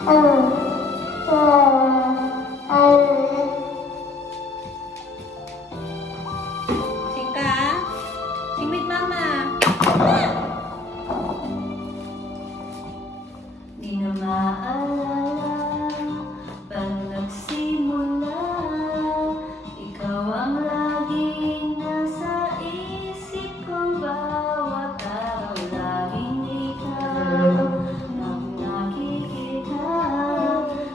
Sing ka? Sing with mama. Di na maalala pag nagsimula, ikaw ang laging nasa isip ko. Bawat araw laging ikaw ang nakikita.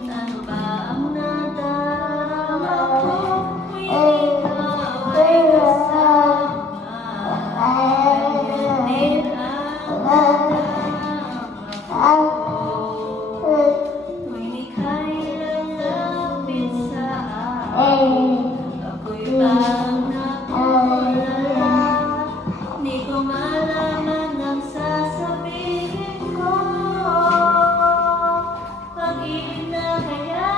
Ano ba ang nadarama ko kung ikaw ay kasama? Ganyan din ang nadarama ko tuwing ika'y lalapit sa akin. Ako'y parang napawala, di ko malaman ang sasabihin ko. Pag-ibig na kaya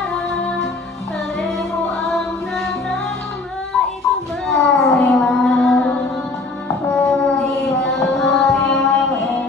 pareho ang nadarama. Ito ba sa'yo na? Di na mapipigil ang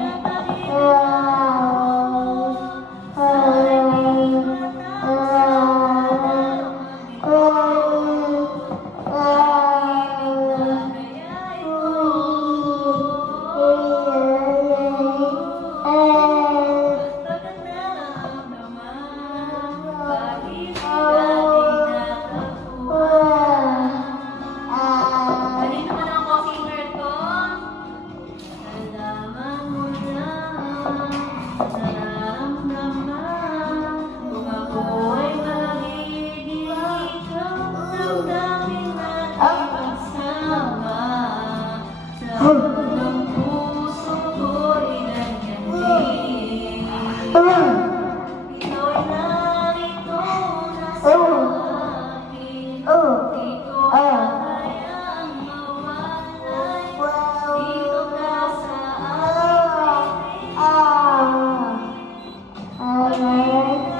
pag-ibig ako sa aking mata. Ang puso ko'y nangyandi. Ikaw ay narito nasa akin. Di ko kayang mawalay. Dito ka sa aking piling.